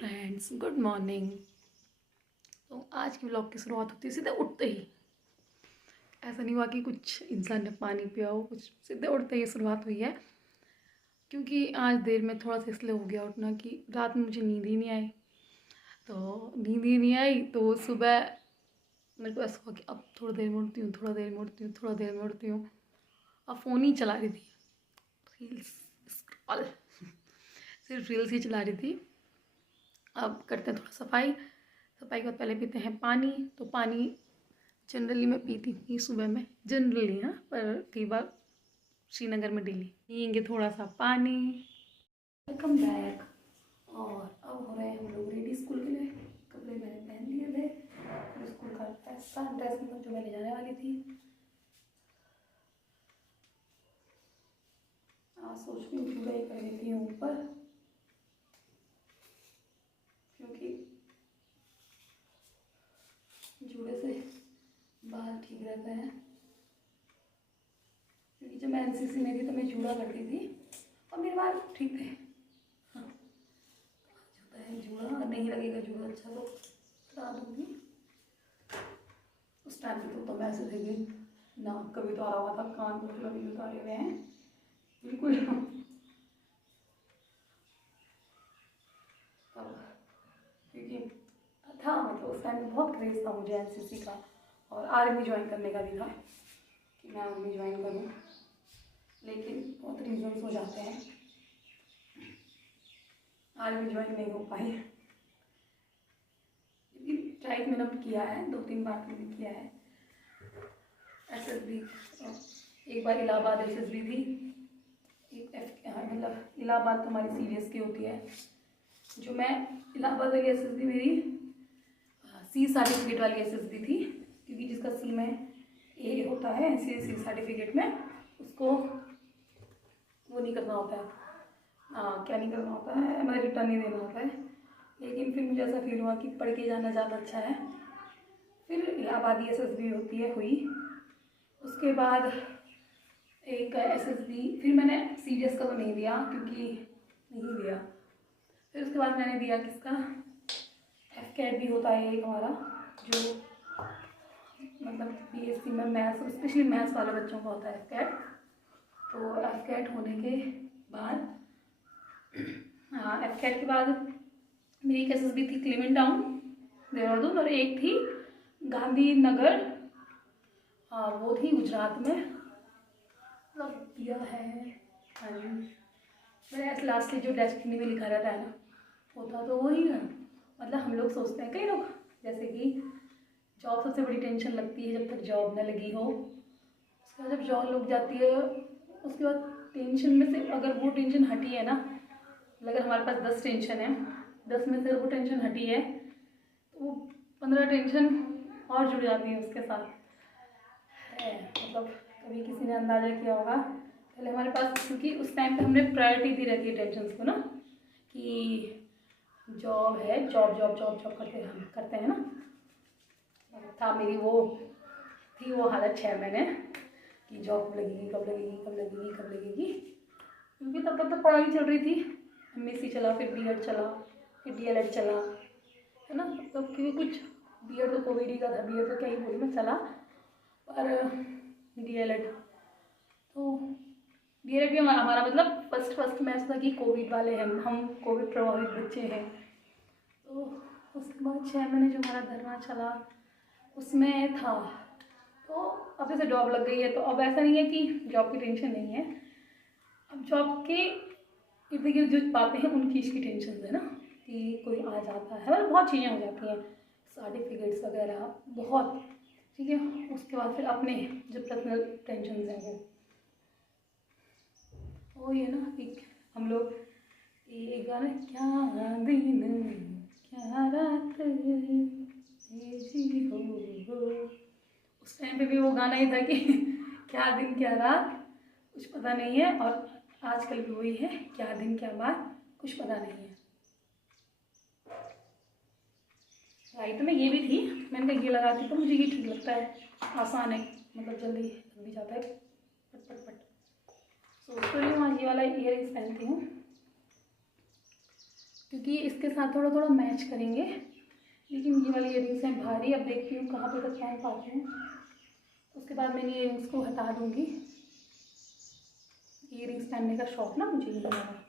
Friends, good morning. तो आज की व्लॉग की शुरुआत होती है सीधे उठते ही। ऐसा नहीं हुआ कि कुछ इंसान ने पानी पिया हो, कुछ सीधे उठते ही शुरुआत हुई है। क्योंकि आज देर में थोड़ा सा इसलिए हो गया उठना कि रात में मुझे नींद ही नहीं आई। तो नींद ही नहीं आई तो सुबह मेरे को ऐसा हुआ कि अब थोड़ी देर में उठती हूँ, थोड़ा देर में उठती हूँ, थोड़ा देर में उठती हूँ। अब फ़ोन ही चला रही थी, रील्स स्क्रॉल, सिर्फ रील्स ही चला रही थी। अब करते हैं थोड़ा सफाई के बाद पहले पीते हैं पानी। तो पानी जनरली मैं पीती नहीं सुबह में, जनरली हाँ, पर कई बार श्रीनगर में डेली पियेंगे थोड़ा सा पानी। Welcome back. और अब हो रहे हैं हम लोग रेडी स्कूल के लिए। कपड़े मैंने पहन लिए थे और स्कूल का ऐसा ड्रेस मतलब जो मैं ले जाने वाली थी। आज सोच रही हूँ पूरा ही कर लेती हूँ ऊपर, क्योंकि जूड़े से बाल ठीक रहते हैं। क्योंकि जब मैं एनसीसी में थी तो मैं जूड़ा करती थी और मेरे बाल ठीक थे। हाँ, होता है जूड़ा, नहीं लगेगा जूड़ा अच्छा तो बता दूँगी। उस टाइम पे तो मैं ऐसे थे ना, कभी तो आ रहा हुआ था, कान को पूरा भी उतारे हुए हैं बिल्कुल। तब क्योंकि था मतलब उस टाइम में बहुत क्रेज़ था मुझे एनसीसी का, और आर्मी ज्वाइन करने का भी था कि मैं आर्मी ज्वाइन करूँ, लेकिन बहुत रीजंस हो जाते हैं, आर्मी ज्वाइन नहीं हो पाई। ट्राई मैंने किया है, 2-3 बार मैंने किया है एसएसबी। एक बार इलाहाबाद एसएसबी थी, एक मतलब इलाहाबाद तो हमारी सीडीएस की होती है। जो मैं इलाहाबाद वाली एसएसबी मेरी सी सर्टिफिकेट वाली एसएसबी थी, क्योंकि जिसका सी में ए होता है सी सर्टिफिकेट में, उसको वो नहीं करना होता है, क्या नहीं करना होता है, मतलब रिटर्न नहीं देना होता है। लेकिन फिर मुझे ऐसा फील हुआ कि पढ़ के जाना ज़्यादा अच्छा है। फिर इलाहाबादी एसएसबी होती है हुई, उसके बाद एक एसएसबी, फिर मैंने सीडीएस का तो नहीं दिया क्योंकि नहीं दिया। फिर उसके बाद मैंने दिया किसका, एफकेट भी होता है एक हमारा, जो मतलब बीएससी में मैथ्स, स्पेशली मैथ्स वाले बच्चों का होता है एफकेट। तो एफकेट होने के बाद, हाँ एफकेट के बाद मेरी एक एसएसबी थी क्लेमेंट टाउन देहरादून, और एक थी गांधीनगर, हाँ वो थी गुजरात में। मतलब दिया है, हाँ जी। मैंने ऐसे लास्टली जो डेस्टिनी में लिखा रहता है ना, होता तो वही ना। मतलब हम लोग सोचते हैं, कई लोग जैसे कि जॉब सबसे बड़ी टेंशन लगती है जब तक जॉब न लगी हो। उसके बाद जब जॉब लग जाती है, उसके बाद टेंशन में से अगर वो टेंशन हटी है ना, अगर हमारे पास 10 टेंशन है, 10 में से वो टेंशन हटी है तो वो 15 टेंशन और जुड़ जाती है उसके साथ है। मतलब कभी किसी ने अंदाज़ा किया होगा, पहले हमारे पास, क्योंकि उस टाइम पे हमने प्रायोरिटी दी रहती है टेंशन को ना, कि जॉब है, जॉब जॉब जॉब जॉब करते हैं ना। था मेरी वो थी वो हालत 6 महीने कि जॉब कब लगेगी, कब लगेगी, कब लगेगी, कब लगेगी। क्योंकि तब तक तो पढ़ाई चल रही थी, एमएससी चला, फिर बीएड चला, फिर डीएलएड चला, है ना। तो क्योंकि कुछ बीएड तो कोविड ही का था, बीएड तो क्या ही बोलूँ मैं, चला। पर डीएलएड तो डीएलएड भी हमारा मतलब फर्स्ट में ऐसा था कि कोविड वाले हैं हम, कोविड प्रभावित बच्चे हैं। तो उसके बाद 6 महीने जो हमारा धरना चला उसमें था। तो अब जैसे जॉब लग गई है तो अब ऐसा नहीं है कि जॉब की टेंशन नहीं है, अब जॉब के इर्द गिर्द जो बातें हैं उनकी इसकी टेंशन है ना, कि कोई आ जाता है, मतलब बहुत चीज़ें हो जाती हैं, सर्टिफिकेट्स वगैरह बहुत, ठीक है। उसके बाद फिर अपने जो पर्सनल टेंशन हैं वो ये ना कि हम लोग एक गाना, क्या दिन क्या रात ऐसी हो, उस टाइम पे भी वो गाना ही था कि क्या दिन क्या रात कुछ पता नहीं है, और आजकल भी वही है, क्या दिन क्या बात कुछ पता नहीं है। राइट में ये भी थी, मैंने कहा ये लगाती तो मुझे ये ठीक लगता है, आसान है, मतलब जल्दी लग भी जाता है, पट पट पट। सोच रही हूँ आज ये वाला इयर रिंग्स पहनती हूँ। क्योंकि इसके साथ थोड़ा थोड़ा मैच करेंगे। लेकिन ये वाली इयररिंग्स हैं भारी, अब देखती हूँ कहाँ पे तक पहन पाती हूँ। उसके बाद मैं इयररिंग्स को हटा दूँगी। इयररिंग्स पहनने का शौक ना मुझे नहीं लगा।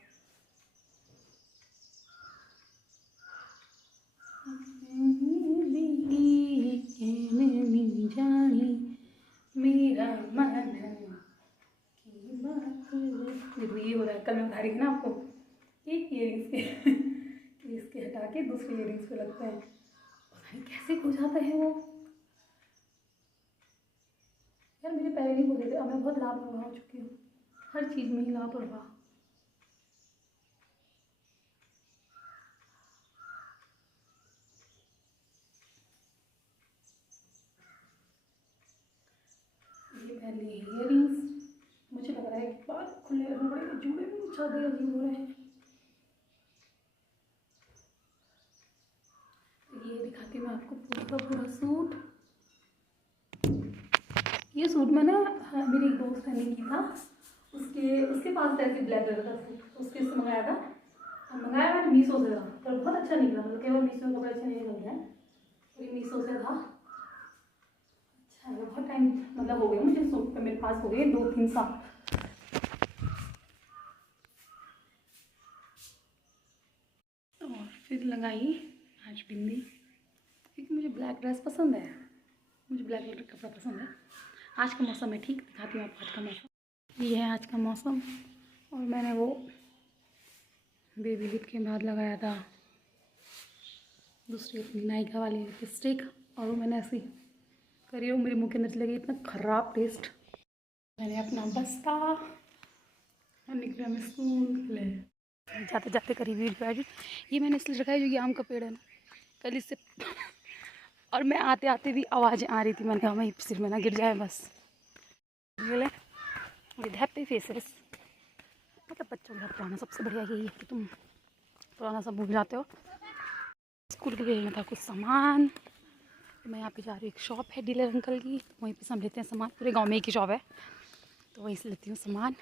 मेरा मन की बात देखो ये हो रहा है। कल मैं बता रही थी ना आपको एक इयररिंग्स के इसके हटा के दूसरे इयररिंग्स पे लगते हैं, पता नहीं कैसे हो जाता है वो। यार मेरे पैर नहीं होते थे, अब मैं बहुत लापरवाह हो चुकी हूँ, हर चीज़ में ही लापरवाह। ये पहन लिए इयररिंग्स, मुझे लग रहा है कि बाल खुले रखने पड़ेंगे, जूड़े भी ज़्यादा अजीब हो रहे हैं। ये दिखाती हूँ मैं आपको पूरा का पूरा सूट। ये सूट मैं ना मेरी एक दोस्त ने की था, उसके पास ऐसे ब्लैक कलर का सूट उसके से मंगाया था। मंगाया मैंने मीशो से था, पर बहुत अच्छा निकला। मतलब केवल मीशो में कपड़े अच्छे नहीं निकलते हैं, तो ये मीशो से था। अच्छा बहुत टाइम मतलब हो गया मुझे सूट पे, मेरे पास हो गए 2-3 साल। और फिर लगाई आज बिंदी, क्योंकि मुझे ब्लैक ड्रेस पसंद है, मुझे ब्लैक कलर का कपड़ा पसंद है। आज का मौसम है, ठीक दिखाती हूँ आपको आज का मौसम। ये है आज का मौसम। और मैंने वो बेबी लिप के बाद लगाया था दूसरी अपनी नायका वाली लिपस्टिक, और वो मैंने ऐसी करी हो, मेरे मुँह के अंदर लगी इतना ख़राब टेस्ट। मैंने अपना बस्ता और निकला मैं स्कूल के लिए। जाते जाते करी वीडियो एडिट। ये मैंने इसलिए रखा है जो ये आम का पेड़ है ना, कल इससे और मैं आते आते भी आवाज़ें आ रही थी, मैंने कहा वहीं सिर में ना गिर जाए बस। विद हैप्पी फेसेस, मतलब बच्चों का पुराना सबसे बढ़िया यही है कि तुम पुराना सब भूल जाते हो। स्कूल के भेजना था कुछ सामान, तो मैं यहाँ पे जा रही हूँ। एक शॉप है डीलर अंकल की, वहीं पे सब लेते हैं सामान, पूरे गांव में एक ही शॉप है, तो वहीं से लेती हूँ सामान।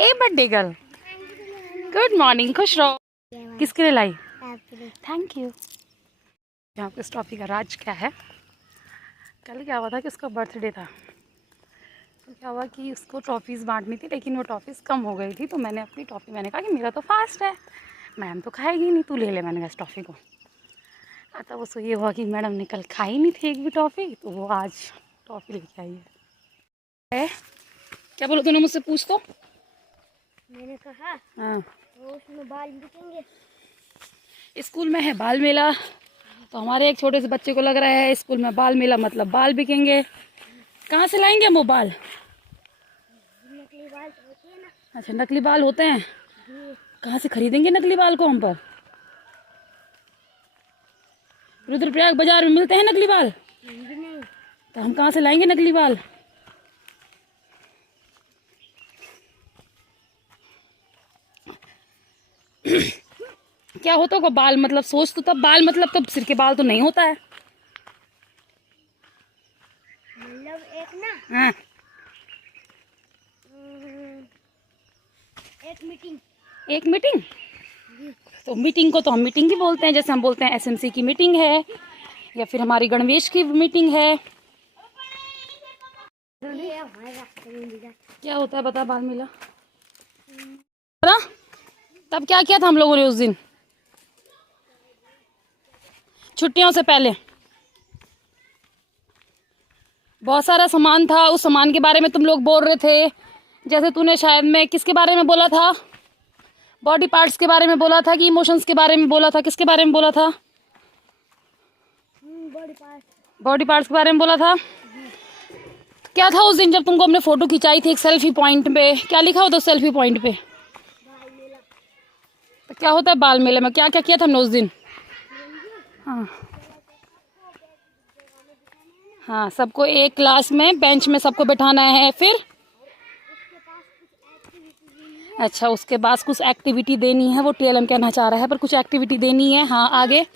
ए बर्थडे गर्ल, गुड मॉर्निंग, खुश रहो। किसके लिए लाई? Thank you. यहाँ पे इस टॉफी का राज क्या है, कल क्या हुआ था कि उसका बर्थडे था, तो क्या हुआ कि उसको टॉफ़ीज़ बांटनी थी, लेकिन वो टॉफ़ीज़ कम हो गई थी। तो मैंने अपनी टॉफ़ी, मैंने कहा कि मेरा तो फास्ट है, मैम तो खाएगी नहीं, तू ले ले, मैंने कहा इस टॉफ़ी को। तब उसको ये हुआ कि मैडम ने कल खाई नहीं थी एक भी टॉफ़ी, तो वो आज टॉफ़ी लेके आई है। क्या बोलो तूने मुझसे, पूछ तो। मैंने कहा हाँ तो उसमें बाल बिकेंगे। स्कूल में है बाल मेला, तो हमारे एक छोटे से बच्चे को लग रहा है स्कूल में बाल मेला मतलब बाल बिकेंगे। कहाँ से लाएंगे हम वो बाल? नकली बाल तो होते हैं ना। अच्छा नकली बाल होते हैं, कहाँ से खरीदेंगे नकली बाल को हम पर? रुद्रप्रयाग बाजार में मिलते हैं नकली बाल, नहीं। तो हम कहाँ से लाएंगे नकली बाल? क्या होता होगा बाल मतलब, सोच तो तब, बाल मतलब तब सिर के बाल तो नहीं होता है। मतलब एक ना हाँ एक मीटिंग। एक मीटिंग, तो मीटिंग को तो हम मीटिंग ही बोलते हैं, जैसे हम बोलते हैं एसएमसी की मीटिंग है, या फिर हमारी गणवेश की मीटिंग है। क्या होता है बता बाल मेला? बता तब क्या किया था हम लोगों ने उस दिन छुट्टियों से पहले? बहुत सारा सामान था, उस सामान के बारे में तुम लोग बोल रहे थे। जैसे तूने शायद में किसके बारे में बोला था, बॉडी पार्ट्स के बारे में बोला था कि इमोशंस के बारे में बोला था, किसके बारे में बोला था? बॉडी पार्ट्स के बारे में बोला था। क्या था उस दिन जब तुमको हमने फोटो खिंचाई थी एक सेल्फी पॉइंट पे, क्या लिखा होता सेल्फी पॉइंट पे? तो क्या होता है बाल मेले में, क्या क्या किया था हमने उस दिन? हाँ हाँ, सबको एक क्लास में बेंच में सबको बैठाना है, फिर अच्छा उसके बाद कुछ एक्टिविटी देनी है, वो टीएलएम कहना चाह रहा है, पर कुछ एक्टिविटी देनी है। हाँ आगे।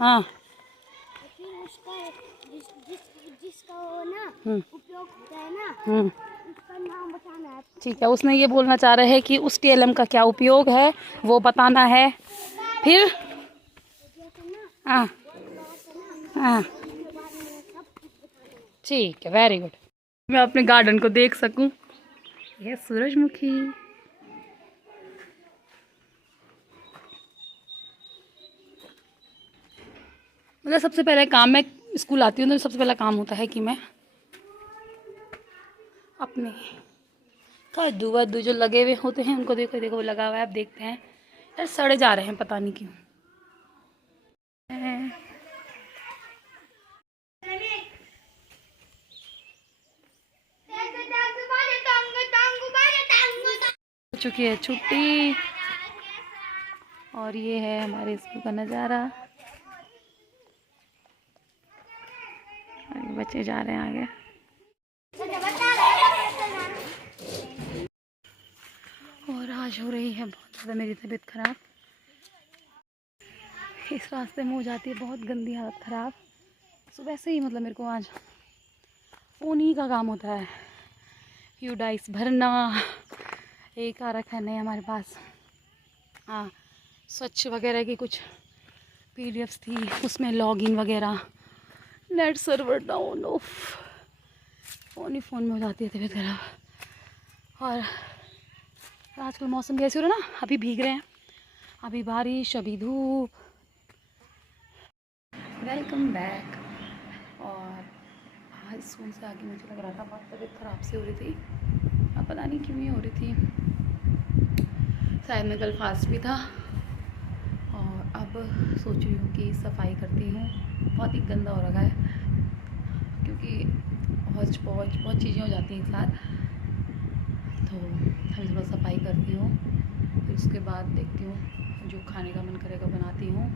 हाँ जिसका वो ना उपयोग होता है ना, उसका नाम बताना बताना है। ठीक है, उसने ये बोलना चाह रहे हैं कि उस TLM का क्या उपयोग है वो बताना है। फिर जैसे ना हाँ बात है ना, हाँ उसके बारे में सब कुछ बताना है। ठीक है, वेरी गुड। मैं अपने गार्डन को देख सकूं। यह सूरजमुखी। मतलब सबसे पहले काम, मैं स्कूल आती हूँ तो सबसे पहला काम होता है कि मैं अपने कद्दू वद्दू जो लगे हुए होते हैं उनको, देखो देखो वो लगा हुआ है, आप देखते हैं यार सड़े जा रहे हैं पता नहीं क्यों। हो चुकी है छुट्टी और ये है हमारे स्कूल का नज़ारा। बच्चे जा रहे हैं आगे। और आज हो रही है बहुत ज़्यादा मेरी तबीयत ख़राब। इस रास्ते में हो जाती है बहुत गंदी हालत ख़राब। सुबह से ही मतलब मेरे को आज फ़ोन ही का काम होता है, यूडाइस भरना। एक आ रखा है नहीं हमारे पास, हाँ स्वच्छ वगैरह की कुछ PDFs थी, उसमें लॉगिन वगैरह, net server down, of phone he phone में हो जाती है तबीयत ख़राब। और आजकल मौसम भी ऐसे हो रहा है ना, अभी भीग रहे हैं, अभी बारिश अभी धूप। Welcome back. और आज स्कूल से आगे मुझे लग रहा था बहुत तबीयत ख़राब सी हो रही थी, अब पता नहीं क्यों ही हो रही थी, शायद मैं कल फास्ट भी था। और अब सोच रही हूँ कि सफाई करती हूँ, बहुत ही गंदा हो रखा है क्योंकि बहुत चीज़ें हो जाती हैं एक साथ। तो अभी थोड़ा सफाई करती हूँ, फिर उसके बाद देखती हूँ जो खाने का मन करेगा बनाती हूँ,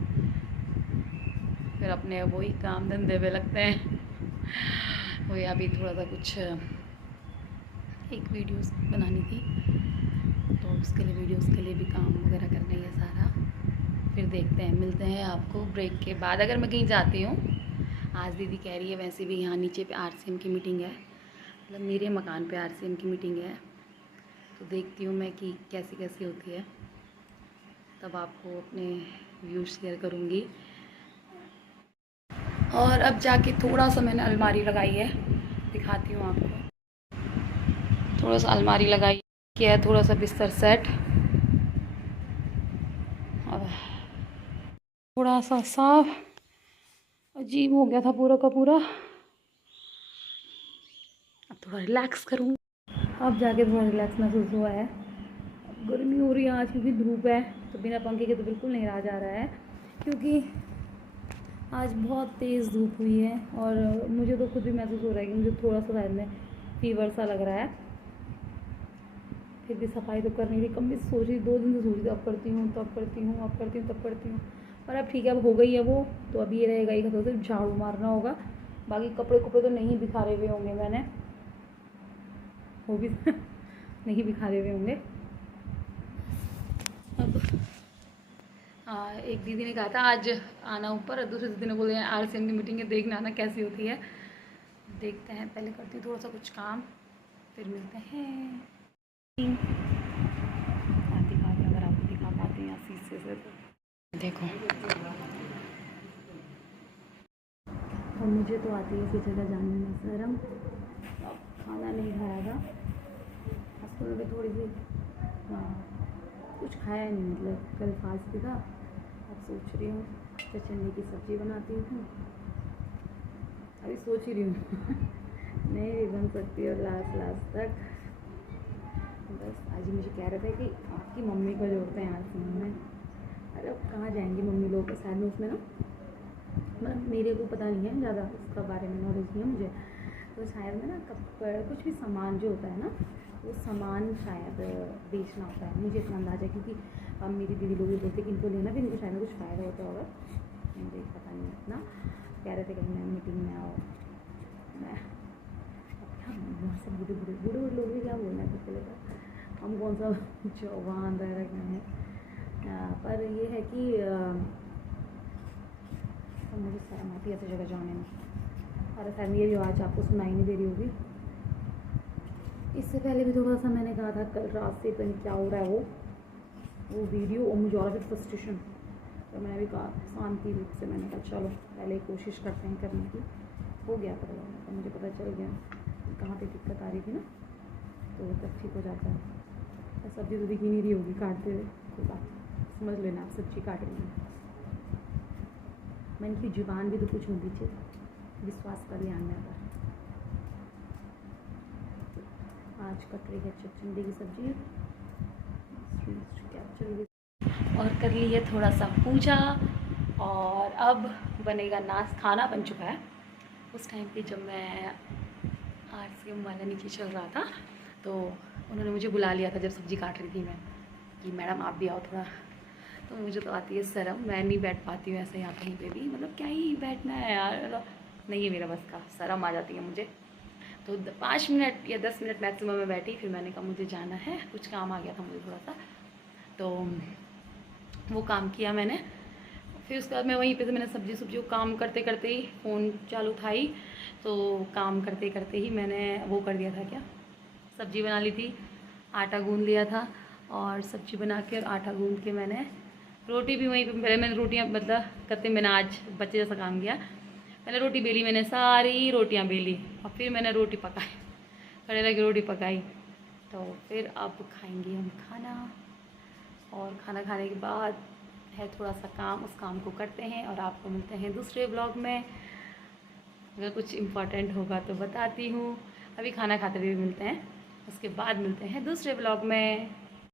फिर अपने वही काम धंधे पे लगते हैं। वही अभी थोड़ा सा कुछ एक वीडियोस बनानी थी तो उसके लिए भी काम वगैरह करना ही है सारा। फिर देखते हैं, मिलते हैं आपको ब्रेक के बाद। अगर मैं कहीं जाती हूँ, आज दीदी कह रही है वैसे भी यहाँ नीचे पे RCM की मीटिंग है, मतलब मेरे मकान पे RCM की मीटिंग है, तो देखती हूँ मैं कि कैसी कैसी होती है, तब आपको अपने व्यूज़ शेयर करूँगी। और अब जाके थोड़ा सा मैंने अलमारी लगाई है, दिखाती हूँ आपको। थोड़ा सा अलमारी लगाई, किया है थोड़ा सा बिस्तर सेट, और थोड़ा सा साफ, अजीब हो गया था पूरा का पूरा। अब थोड़ा रिलैक्स करूँ, अब जाके थोड़ा रिलैक्स महसूस हुआ है। गर्मी हो रही है आज क्योंकि धूप है, तो बिना पंखे के तो बिल्कुल नहीं रहा जा रहा है, क्योंकि आज बहुत तेज़ धूप हुई है। और मुझे तो खुद भी महसूस हो रहा है कि मुझे थोड़ा सा शायद में फीवर सा लग रहा है। फिर भी सफाई तो करनी थी, कम भी सोच रही, 2 दिन से सोच रही थी अब करती हूँ तब करती हूँ, अब करती हूँ तब करती हूँ, पर अब ठीक है, अब हो गई है वो, तो अभी ये रहेगा एक हफ्ते सिर्फ झाड़ू मारना होगा। बाकी कपड़े तो नहीं बिखारे हुए होंगे मैंने, वो भी नहीं बिखारे हुए होंगे। अब एक दीदी ने कहा था आज आना ऊपर, दूसरे दीदी ने बोले RCM की मीटिंग है, देखना आना कैसी होती है। देखते हैं, पहले करती हूँ थोड़ा सा कुछ काम, फिर मिलते हैं। दिखाते अगर आपको दिखा पाते हैं शीशे से तो देखो। और मुझे तो आती है किसी जगह जाने में शर्म। अब खाना नहीं खाया था स्कूल में, थोड़ी सी कुछ खाया नहीं, मतलब कल फास्ट भी था। अब सोच रही हूँ चने की सब्ज़ी बनाती हूँ, अभी सोच ही रही हूँ नहीं भी बन सकती और लास्ट तक। बस आज ही मुझे कह रहे थे कि आपकी मम्मी को जोड़ते हैं RCM में। अरे अब कहाँ जाएंगी मम्मी लोग के साथ में, उसमें ना मतलब मेरे को पता नहीं है ज़्यादा उसका बारे में, नॉलेज नहीं है मुझे, तो शायद में ना कपड़ा कुछ भी सामान जो होता है ना, वो सामान शायद बेचना होता है, मुझे इतना अंदाज़ा है। क्योंकि अब मेरी दीदी लोग भी बोलते कि इनको लेना भी, इनको शायद कुछ फ़ायदा होता होगा, मुझे पता नहीं इतना। कह रहे थे कि मैं मीटिंग में आओ, मैं क्या वहाँ से बूढ़े लोग भी क्या बोलना है, कुछ पहले तो हम कौन सा जवान रह रखे हैं। पर ये है कि मुझे शर्म आती है ऐसी जगह जाने में। और शायद मेरी आवाज़ आपको सुनाई नहीं दे रही होगी, इससे पहले भी थोड़ा सा मैंने कहा था कल रात से पता नहीं क्या हो रहा है वो वीडियो, और मुझे और भी फ्रस्ट्रेशन। तो मैंने भी कहा शांति रूप से, मैंने कहा चलो पहले कोशिश करते हैं करने की। हो गया पता लगा, तो मुझे पता चल गया कि कहाँ पे दिक्कत आ रही थी ना, तो तब ठीक हो जाता है। तो सब्ज़ी तो दिख ही नहीं रही होगी काटते हुए, कोई बात समझ लेना, आप सब्ज़ी काट रही हैं। मन की जुबान भी तो कुछ होनी चाहिए, विश्वास कर लिया आने पर। आज कट रही है चचिंडी की सब्जी, चल गई और कर ली है थोड़ा सा पूजा। और अब बनेगा खाना बन चुका है। उस टाइम पे जब मैं RCM वाला नीचे चल रहा था, तो उन्होंने मुझे बुला लिया था जब सब्ज़ी काट रही थी मैं, कि मैडम आप भी आओ थोड़ा। तो मुझे तो आती है शर्म, मैं नहीं बैठ पाती हूँ ऐसे यहाँ कहीं पे भी, मतलब क्या ही बैठना है यार, मतलब नहीं है मेरा बस का, शर्म आ जाती है मुझे। तो 5 मिनट या 10 मिनट मैक्सिमम में बैठी, फिर मैंने कहा मुझे जाना है, कुछ काम आ गया था मुझे थोड़ा सा, तो वो काम किया मैंने। फिर उसके बाद मैं वहीं पे से मैंने सब्जी काम करते करते ही फ़ोन चालू था ही, तो काम करते करते ही मैंने वो कर दिया था, क्या सब्जी बना ली थी, आटा गूँध लिया था, और सब्जी बना के और आटा गूँध के मैंने रोटी भी वहीं पे, पहले मैंने रोटियाँ मतलब करते मैंने आज बच्चे जैसा काम किया, पहले रोटी बेली, मैंने सारी रोटियाँ बेली और फिर मैंने रोटी पकाई, खड़े रह के रोटी पकाई। तो फिर अब खाएंगे हम खाना, और खाना खाने के बाद है थोड़ा सा काम, उस काम को करते हैं और आपको मिलते हैं दूसरे ब्लॉग में। अगर कुछ इम्पोर्टेंट होगा तो बताती हूँ। अभी खाना खाते हुए मिलते हैं, उसके बाद मिलते हैं दूसरे ब्लॉग में।